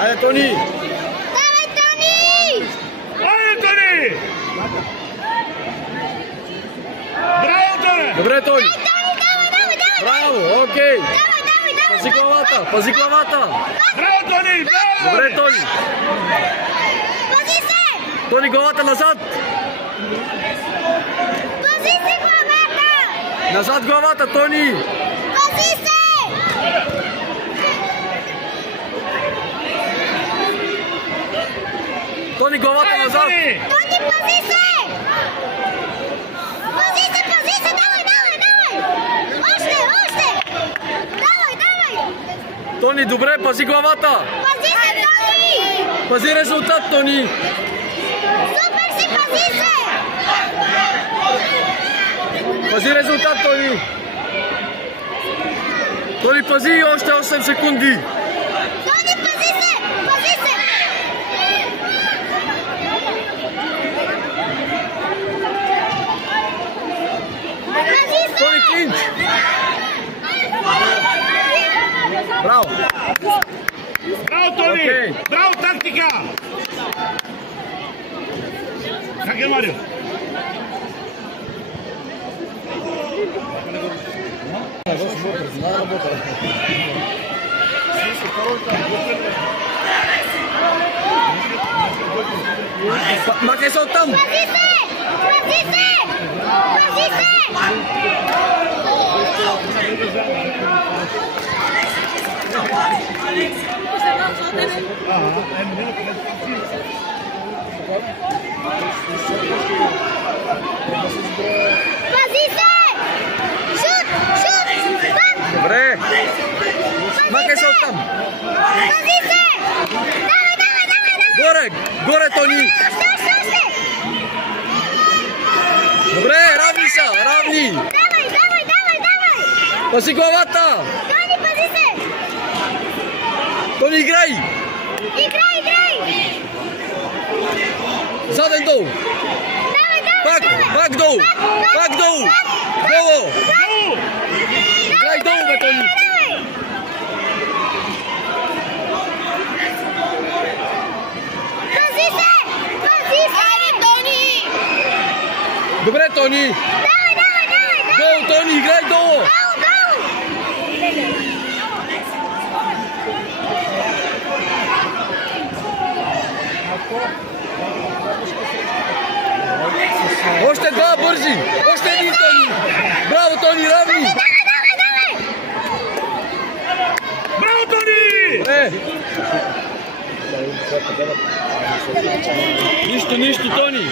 Айде, Тони! Давай, Тони! Айде, Тони! Браво, Тони! Добре, Тони! Давай! Браво, окей! Давай! Пази главата, пази главата! Браво, Тони! Браво! Добре, Тони! Пази се! Тони, главата назад! Пази се главата! Назад главата, Тони! Пази се! Тони, главата назад! Тони! Тони, пази се! Пази се! Давай! Още! Давай! Тони, добре, пази главата! Пази се, Тони! Пази резултат, Тони! Супер си, пази се! Пази резултат, Тони! Тони, пази още 8 секунди! Тони, пази се! Пази се! Пази се! Тони, клинч! Браво! Браво, Тони! Окей. Браво, тактика! Как е, Марио? Махай се оттам! Пази се! Пази се! Пази се! Пази се! Шут! Пак! Добре! Махай се оттам! Пази се! Давай! Горе! Горе, Тони! Още! Добре, равни са! Равни! Давай! Пази главата! Тони, пази се! Тони, играй! Играй! Заден долу! Пак долу! Пак долу! Долу! Играй долу, бе, Тони! Пази се! Айде, Тони! Добре, Тони! Давай! Долу, Тони, играй долу! Гол! Още два бързи! Още един, Тони! Браво, Тони, равни! Давай! Браво, Тони! Нищо, Тони!